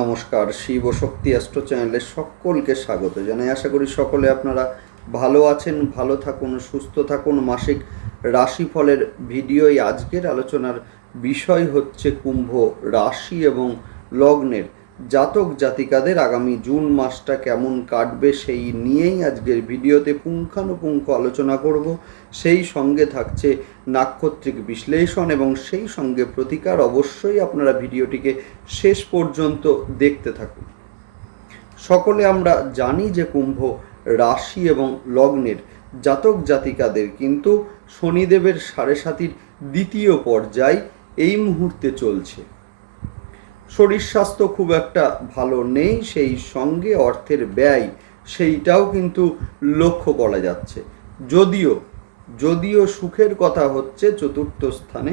নমস্কার, শিব শক্তি অ্যাস্ট্রো চ্যানেলে সকলকে স্বাগত জানাই। আশা করি সকলে আপনারা ভালো আছেন, ভালো থাকুন, সুস্থ থাকুন। মাসিক রাশিফলের ভিডিওই আজকের আলোচনার বিষয় হচ্ছে কুম্ভ রাশি এবং লগ্নের। জাতক জাতিকাদের আগামী জুন মাসটা কেমন কাটবে সেই নিয়েই আজকের ভিডিওতে পুঙ্খানুপুঙ্খ আলোচনা করব। সেই সঙ্গে থাকছে নাক্ষত্রিক বিশ্লেষণ এবং সেই সঙ্গে প্রতিকার অবশ্যই আপনারা ভিডিওটিকে শেষ পর্যন্ত দেখতে থাকুন। সকলে আমরা জানি যে কুম্ভ রাশি এবং লগ্নের জাতক জাতিকাদের কিন্তু শনিদেবের সাড়ে সাতির দ্বিতীয় পর্যায় এই মুহূর্তে চলছে। শরীর স্বাস্থ্য খুব একটা ভালো নেই, সেই সঙ্গে অর্থের ব্যয় সেইটাও কিন্তু লক্ষ্য করা যাচ্ছে। যদিও যদিও সুখের কথা হচ্ছে চতুর্থ স্থানে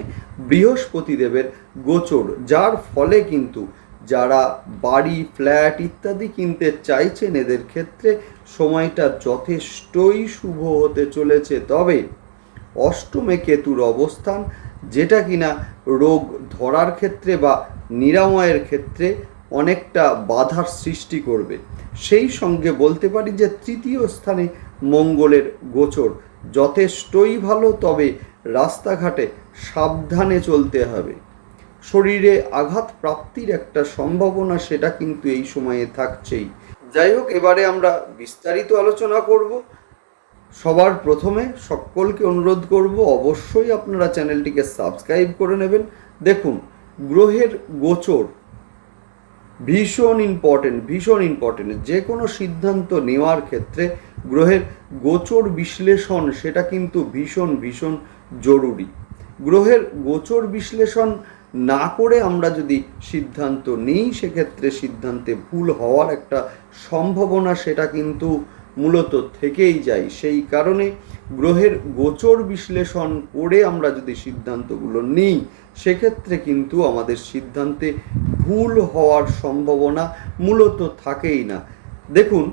বৃহস্পতিদেবের গোচর, যার ফলে কিন্তু যারা বাড়ি, ফ্ল্যাট ইত্যাদি কিনতে চাইছেন, এদের ক্ষেত্রে সময়টা যথেষ্টই শুভ হতে চলেছে। তবে অষ্টমে কেতুর অবস্থান, যেটা কিনা রোগ ধরার ক্ষেত্রে বা নিরাময়ের ক্ষেত্রে অনেকটা বাধার সৃষ্টি করবে। সেই সঙ্গে বলতে পারি যে তৃতীয় স্থানে মঙ্গলের গোচর। যথেষ্টই ভালো, তবে রাস্তাঘাটে সাবধানে চলতে হবে। শরীরে আঘাত প্রাপ্তির একটা সম্ভাবনা সেটা কিন্তু এই সময়ে থাকছেই। যাই হোক, এবারে আমরা বিস্তারিত আলোচনা করব। সবার প্রথমে সকলকে অনুরোধ করব, অবশ্যই আপনারা চ্যানেলটিকে সাবস্ক্রাইব করে নেবেন। দেখুন গ্রহের গোচর ভীষণ ইম্পর্টেন্ট ভীষণ ইম্পর্টেন্ট যে কোনো সিদ্ধান্ত নেওয়ার ক্ষেত্রে গ্রহের গোচর বিশ্লেষণ সেটা কিন্তু ভীষণ ভীষণ জরুরি। গ্রহের গোচর বিশ্লেষণ না করে আমরা যদি সিদ্ধান্ত নিই, সেক্ষেত্রে সিদ্ধান্তে ভুল হওয়ার একটা সম্ভাবনা সেটা কিন্তু মূলত থেকেই যায়। সেই কারণে গ্রহের গোচর বিশ্লেষণ করে আমরা যদি সিদ্ধান্তগুলো নিই সেক্ষেত্রে কিন্তু আমাদের সিদ্ধান্তে ভুল হওয়ার সম্ভাবনা মূলত থাকেই না। দেখুন,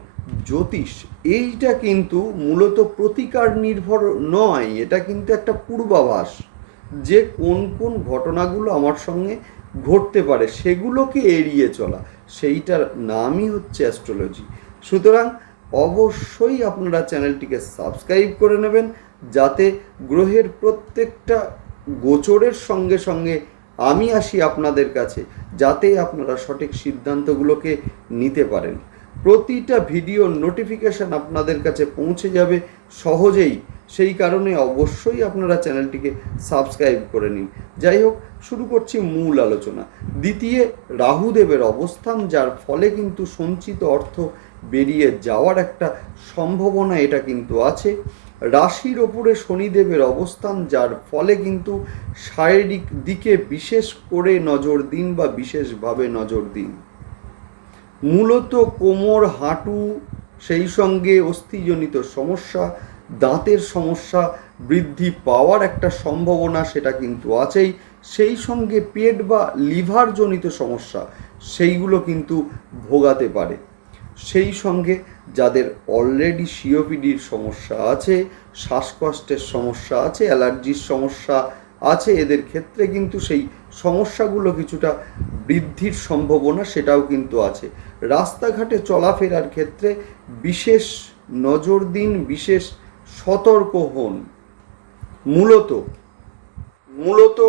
জ্যোতিষ, এইটা কিন্তু মূলত প্রতিকার নির্ভর নয়, এটা কিন্তু একটা পূর্বাভাস। যে কোন কোন ঘটনাগুলো আমার সঙ্গে ঘটতে পারে, সেগুলোকে এড়িয়ে চলা, সেইটার নামই হচ্ছে অ্যাস্ট্রোলজি সুতরাং অবশ্যই আপনারা চ্যানেলটিকে সাবস্ক্রাইব করে নেবেন, যাতে গ্রহের প্রত্যেকটা গোচরের সঙ্গে সঙ্গে আমি আসি আপনাদের কাছে যাতে আপনারা সঠিক সিদ্ধান্তগুলোকে নিতে পারেন। প্রতিটা ভিডিওর নোটিফিকেশান আপনাদের কাছে পৌঁছে যাবে সহজেই। সেই কারণে অবশ্যই আপনারা চ্যানেলটিকে সাবস্ক্রাইব করে নিন। যাই হোক, শুরু করছি মূল আলোচনা। দ্বিতীয়, রাহুদেবের অবস্থান, যার ফলে কিন্তু সঞ্চিত অর্থ বেরিয়ে যাওয়ার একটা সম্ভাবনা এটা কিন্তু আছে। রাশির ওপরে শনিদেবের অবস্থান, যার ফলে কিন্তু শারীরিক দিকে বিশেষ করে নজর দিন বা বিশেষভাবে নজর দিন। মূলত কোমর, হাঁটু, সেই সঙ্গে অস্থিজনিত সমস্যা, দাঁতের সমস্যা বৃদ্ধি পাওয়ার একটা সম্ভাবনা সেটা কিন্তু আছেই। সেই সঙ্গে পেট বা লিভারজনিত সমস্যা, সেইগুলো কিন্তু ভোগাতে পারে। সেই সঙ্গে যাদের অলরেডি সিওপিডির সমস্যা আছে, শ্বাসকষ্টের সমস্যা আছে, অ্যালার্জির সমস্যা আছে, এদের ক্ষেত্রে কিন্তু সেই সমস্যাগুলো কিছুটা বৃদ্ধির সম্ভাবনা সেটাও কিন্তু আছে। রাস্তাঘাটে চলাফেরার ক্ষেত্রে বিশেষ নজর দিন, বিশেষ সতর্ক হন। মূলত মূলত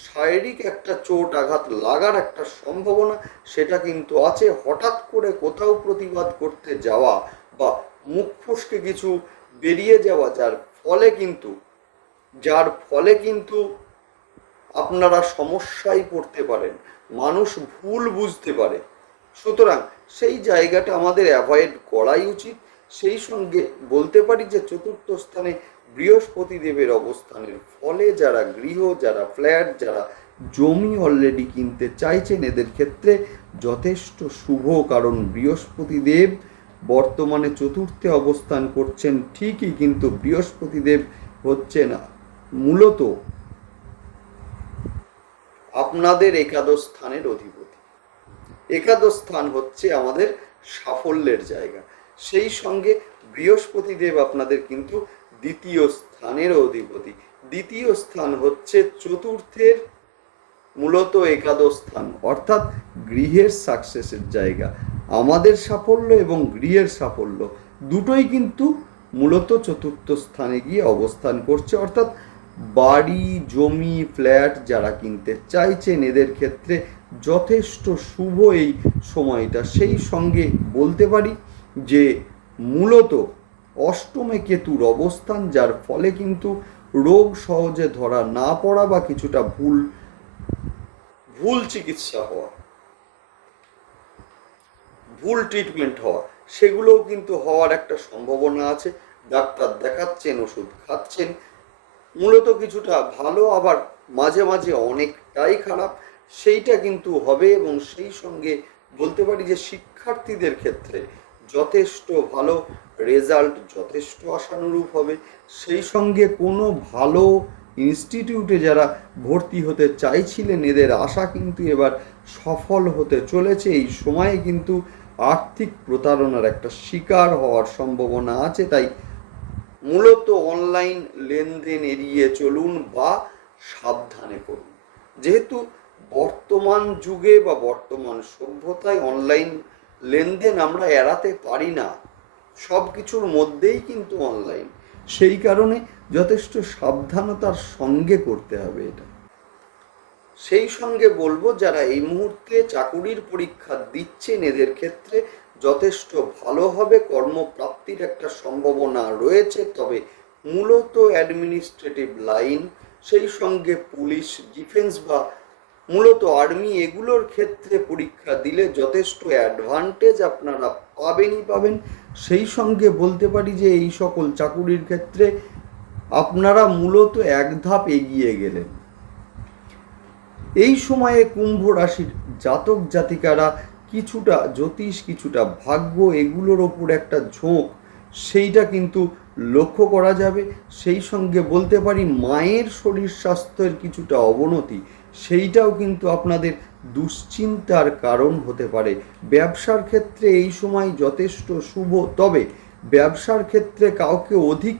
শারীরিক একটা চোট আঘাত লাগার একটা সম্ভাবনা, সেটা কিন্তু আছে। হঠাৎ করে কোথাও প্রতিবাদ করতে যাওয়া বা মুখ ফুসকে কিছু বেরিয়ে যাওয়া, যার ফলে কিন্তু, যার ফলে কিন্তু আপনারা সমস্যায় পড়তে পারেন। মানুষ ভুল বুঝতে পারে। সুতরাং সেই জায়গাটা আমাদের অ্যাভয়েড করাই উচিত। সেই সঙ্গে বলতে পারি যে চতুর্থ স্থানে বৃহস্পতি দেবের অবস্থানের ফলে যারা গৃহ, যারা ফ্ল্যাট, যারা জমি অলরেডি কিনতে চাইছেন, এদের ক্ষেত্রে যথেষ্ট শুভ কারণ বৃহস্পতি দেব বর্তমানে চতুর্থে অবস্থান করছেন ঠিকই, কিন্তু বৃহস্পতি দেব না মূলত আপনাদের একাদশ স্থানের অধিপতি। একাদশ স্থান হচ্ছে আমাদের সাফল্যের জায়গা। সেই সঙ্গে বৃহস্পতি দেব আপনাদের কিন্তু দ্বিতীয় স্থানের অধিপতি। দ্বিতীয় স্থান হচ্ছে চতুর্থের মূলত একাদশ স্থান, অর্থাৎ গৃহের সাকসেসের জায়গা। আমাদের সাফল্য এবং গৃহের সাফল্য দুটোই কিন্তু মূলত চতুর্থ স্থানে গিয়ে অবস্থান করছে, অর্থাৎ বাড়ি, জমি ফ্ল্যাট যারা কিনতে চাইছেন, এদের ক্ষেত্রে যথেষ্ট শুভ এই সময়টা। সেই সঙ্গে বলতে পারি যে মূলত অষ্টমে কেতুর অবস্থান, যার ফলে কিন্তু রোগ সহজে ধরা না পড়া বা কিছুটা ভুল ভুল চিকিৎসা হওয়া, ভুল ট্রিটমেন্ট হওয়া, সেগুলোও কিন্তু হওয়ার একটা সম্ভাবনা আছে। ডাক্তার দেখাচ্ছেন, ওষুধ খাচ্ছেন। মূলত কিছুটা ভালো, আবার মাঝে মাঝে অনেকটাই খারাপ। সেইটা কিন্তু হবে এবং সেই সঙ্গে বলতে পারি যে শিক্ষার্থীদের ক্ষেত্রে যথেষ্ট ভালো রেজাল্ট যথেষ্ট আশানুরূপ হবে। সেই সঙ্গে কোনো ভালো ইনস্টিটিউটে যারা ভর্তি হতে চাইছিলেন, এদের আশা কিন্তু এবার সফল হতে চলেছে। এই সময়ে কিন্তু আর্থিক প্রতারণার একটা শিকার হওয়ার সম্ভাবনা আছে, তাই মূলত অনলাইন লেনদেন এড়িয়ে চলুন বা সাবধানে করুন। যেহেতু বর্তমান যুগে বা বর্তমান সভ্যতায় অনলাইন লেনদেন আমরা এড়াতে পারি না, সব কিছুর মধ্যেই কিন্তু অনলাইন সেই কারণে যথেষ্ট সাবধানতার সঙ্গে করতে হবে এটা। সেই সঙ্গে বলব, যারা এই মুহূর্তে চাকুরির পরীক্ষা দিচ্ছেন, এদের ক্ষেত্রে যথেষ্ট ভালো হবে। কর্মপ্রাপ্তির একটা সম্ভাবনা রয়েছে, তবে মূলত অ্যাডমিনিস্ট্রেটিভ লাইন সেই সঙ্গে পুলিশ ডিফেন্স বা মূলত আর্মি এগুলোর ক্ষেত্রে পরীক্ষা দিলে যথেষ্ট অ্যাডভান্টেজ আপনারা পাবেনই পাবেন। সেই সঙ্গে বলতে পারি যে এই সকল চাকুরির ক্ষেত্রে আপনারা মূলত এক ধাপ এগিয়ে গেলেন। এই সময়ে কুম্ভ রাশির জাতক জাতিকারা কিছুটা জ্যোতিষ, কিছুটা ভাগ্য এগুলোর ওপর একটা ঝোঁক, সেইটা কিন্তু লক্ষ্য করা যাবে। সেই সঙ্গে বলতে পারি মায়ের শরীর স্বাস্থ্যের কিছুটা অবনতি, সেইটাও কিন্তু আপনাদের দুশ্চিন্তার কারণ হতে পারে। ব্যবসার ক্ষেত্রে এই সময় যথেষ্ট শুভ, তবে ব্যবসার ক্ষেত্রে কাউকে অধিক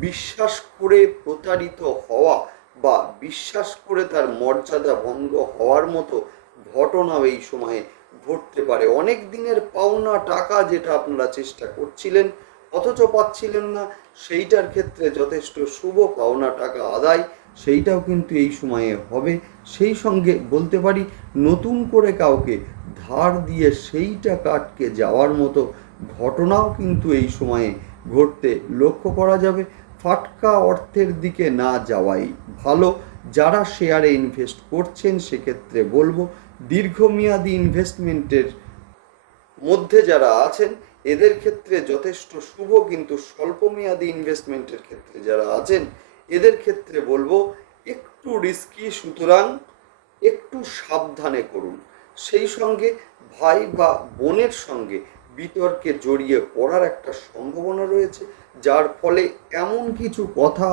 বিশ্বাস করে প্রতারিত হওয়া বা বিশ্বাস করে তার মর্যাদা ভঙ্গ হওয়ার মতো ঘটনাও এই সময়ে ঘটতে পারে। অনেক দিনের পাওনা টাকা যেটা আপনারা চেষ্টা করছিলেন অথচ পাচ্ছিলেন না। সেইটার ক্ষেত্রে যথেষ্ট শুভ পাওনা টাকা আদায়, সেইটাও কিন্তু এই সময়ে হবে। সেই সঙ্গে বলতে পারি, নতুন করে কাউকে ধার দিয়ে সেইটা টাকা আটকে যাওয়ার মতো ঘটনাও কিন্তু এই সময়ে ঘটতে লক্ষ্য করা যাবে। ফাটকা অর্থের দিকে না যাওয়াই ভালো। যারা শেয়ারে ইনভেস্ট করছেন, সেক্ষেত্রে বলব, দীর্ঘমেয়াদী ইনভেস্টমেন্টের মধ্যে যারা আছেন এদের ক্ষেত্রে যথেষ্ট শুভ, কিন্তু স্বল্পমেয়াদী ইনভেস্টমেন্টের ক্ষেত্রে যারা আছেন, এদের ক্ষেত্রে বলব একটু রিস্কি সুতরাং একটু সাবধানে করুন। সেই সঙ্গে ভাই বা বোনের সঙ্গে বিতর্কে জড়িয়ে পড়ার একটা সম্ভাবনা রয়েছে, যার ফলে এমন কিছু কথা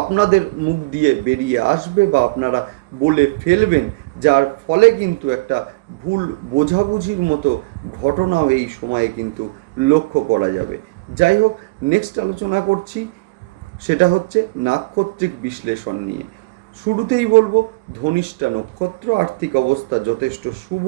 আপনাদের মুখ দিয়ে বেরিয়ে আসবে বা আপনারা বলে ফেলবেন, যার ফলে কিন্তু একটা ভুল বোঝাবুঝির মতো ঘটনাও এই সময়ে কিন্তু লক্ষ্য করা যাবে। যাই হোক নেক্সট আলোচনা করছি, সেটা হচ্ছে নাক্ষত্রিক বিশ্লেষণ নিয়ে। শুরুতেই বলব, ধনিষ্ঠা নক্ষত্র, আর্থিক অবস্থা যথেষ্ট শুভ,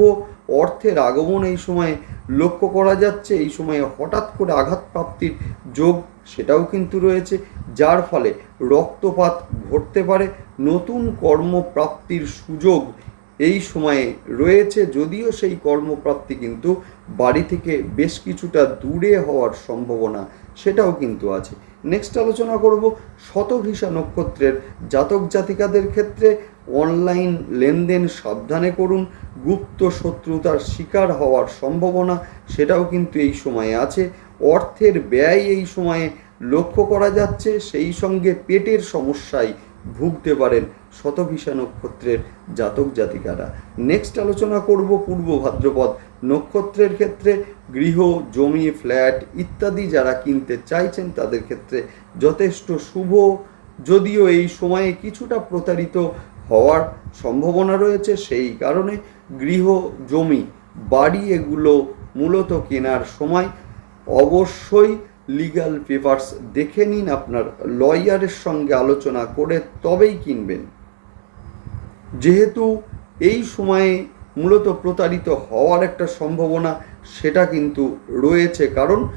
অর্থের আগমন এই সময়ে লক্ষ্য করা যাচ্ছে, এই সময়ে হঠাৎ করে আঘাত প্রাপ্তির যোগ সেটাও কিন্তু রয়েছে, যার ফলে রক্তপাত ঘটতে পারে, নতুন কর্মপ্রাপ্তির সুযোগ এই সময়ে রয়েছে, যদিও সেই কর্মপ্রাপ্তি কিন্তু বাড়ি থেকে বেশ কিছুটা দূরে হওয়ার সম্ভাবনা সেটাও কিন্তু আছে। নেক্সট আলোচনা করব শতভিসা নক্ষত্রের। জাতক জাতিকাদের ক্ষেত্রে অনলাইন লেনদেন সাবধানে করুন। গুপ্ত শত্রুতার শিকার হওয়ার সম্ভাবনা সেটাও কিন্তু এই সময়ে আছে। অর্থের ব্যয় এই সময়ে লক্ষ্য করা যাচ্ছে। সেই সঙ্গে পেটের সমস্যায় ভুগতে পারেন শতভিসা নক্ষত্রের জাতক জাতিকারা। নেক্সট আলোচনা করব পূর্ব ভাদ্রপদ। নক্ষত্রের ক্ষেত্রে গৃহ, জমি ফ্ল্যাট ইত্যাদি যারা কিনতে চাইছেন তাদের ক্ষেত্রে যথেষ্ট শুভ। যদিও এই সময়ে কিছুটা প্রতারিত হওয়ার সম্ভাবনা রয়েছে, সেই কারণে গৃহ, জমি, বাড়ি এগুলো মূলত কেনার সময় অবশ্যই লিগ্যাল পেপার্স দেখে নিন, আপনার লয়ারের সঙ্গে আলোচনা করে তবেই কিনবেন। যেহেতু এই সময়ে মূলত প্রতারিত হওয়ার একটা সম্ভাবনা, সেটা কিন্তু রয়েছে, কারণ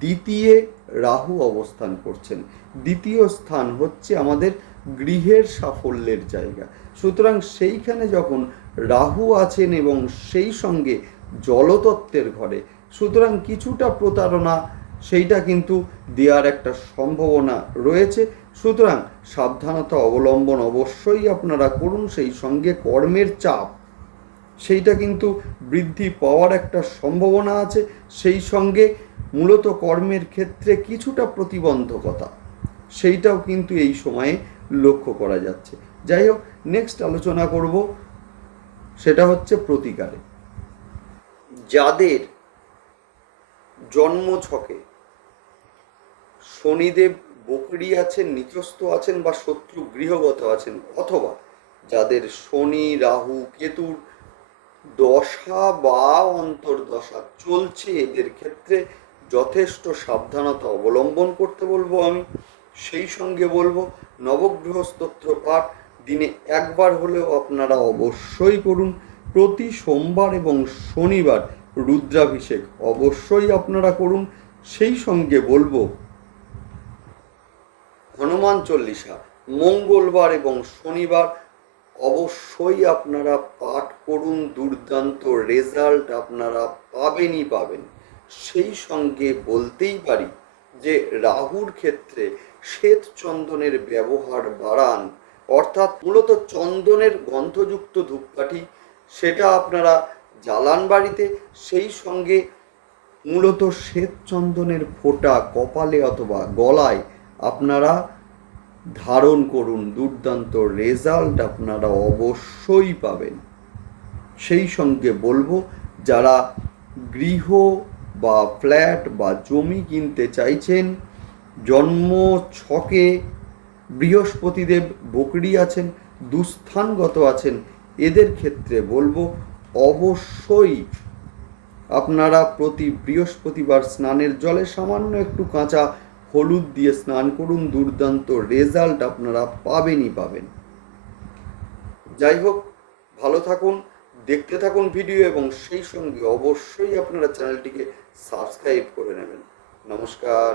দ্বিতীয় রাহু অবস্থান করছেন। দ্বিতীয় স্থান হচ্ছে আমাদের গৃহের সাফল্যের জায়গা। সুতরাং সেইখানে যখন রাহু আছেন এবং সেই সঙ্গে জলতত্ত্বের ঘরে, সুতরাং কিছুটা প্রতারণা সেইটা কিন্তু দেওয়ার একটা সম্ভাবনা রয়েছে। সুতরাং সাবধানতা অবলম্বন অবশ্যই আপনারা করুন, সেই সঙ্গে কর্মের চাপ, সেইটা কিন্তু বৃদ্ধি পাওয়ার একটা সম্ভাবনা আছে। সেই সঙ্গে মূলত কর্মের ক্ষেত্রে কিছুটা প্রতিবন্ধকতা, সেইটাও কিন্তু এই সময়ে লক্ষ্য করা যাচ্ছে। যাই হোক নেক্সট আলোচনা করব, সেটা হচ্ছে প্রতিকারে। যাদের জন্ম ছকে শনিদেব বকরি আছেন নিচস্থ আছেন বা শত্রু গৃহগত আছেন অথবা যাদের শনি, রাহু, কেতুর দশা বা অন্তর্দশা চলছে, এদের ক্ষেত্রে যথেষ্ট সাবধানতা অবলম্বন করতে বলব আমি। সেই সঙ্গে বলব নবগ্রহ স্তোত্র পাঠ দিনে একবার হলেও আপনারা অবশ্যই করুন। প্রতি সোমবার এবং শনিবার রুদ্রাভিষেক অবশ্যই আপনারা করুন। সেই সঙ্গে বলব হনুমান চল্লিশা, মঙ্গলবার এবং শনিবার অবশ্যই আপনারা পাঠ করুন, দুর্দান্ত রেজাল্ট আপনারা পাবেনই পাবেন। সেই সঙ্গে বলতেই পারি যে রাহুর ক্ষেত্রে শ্বেত চন্দনের ব্যবহার বাড়ান, অর্থাৎ মূলত চন্দনের গন্ধযুক্ত ধূপকাঠি, সেটা আপনারা জ্বালান বাড়িতে, সেই সঙ্গে মূলত শ্বেত চন্দনের ফোঁটা কপালে অথবা গলায় আপনারা ধারণ করুন দুর্দান্ত রেজাল্ট আপনারা অবশ্যই পাবেন। সেই সঙ্গে বলব, যারা গৃহ বা ফ্ল্যাট বা জমি কিনতে চাইছেন, জন্ম ছকে বৃহস্পতিদেব বকরি আছেন, দুস্থানগত আছেন, এদের ক্ষেত্রে বলব, অবশ্যই আপনারা প্রতি বৃহস্পতিবার স্নানের জলে সামান্য একটু কাঁচা হলুদ দিয়ে স্নান করুন, দুর্দান্ত রেজাল্ট আপনারা পাবেনই পাবেন। যাই হোক, ভালো থাকুন, দেখতে থাকুন ভিডিও এবং সেই সঙ্গে অবশ্যই আপনারা চ্যানেলটিকে সাবস্ক্রাইব করে নেবেন। নমস্কার।